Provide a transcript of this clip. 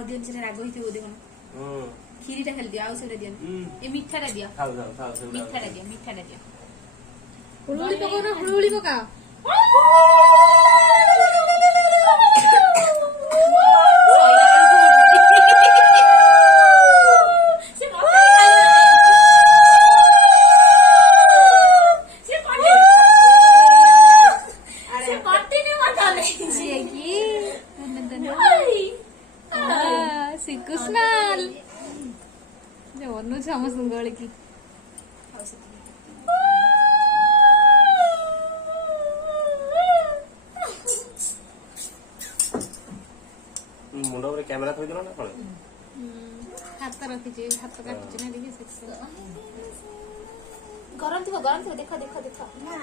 आउ दियन से राग होइते बोदे कोन खीरी टा खाली दियो आउ सेटा दियन ए मीठा टा दियो खाओ मीठा टा दियो हुळुळी पकाओ ना हुळुळी पकाओ श्रीकृष्णाल समस्त गले की मुंडा रे कैमरा थोई देना ना कोन हाथ रखी जे हाथ काटी ना देखि से गरम थी देखो ना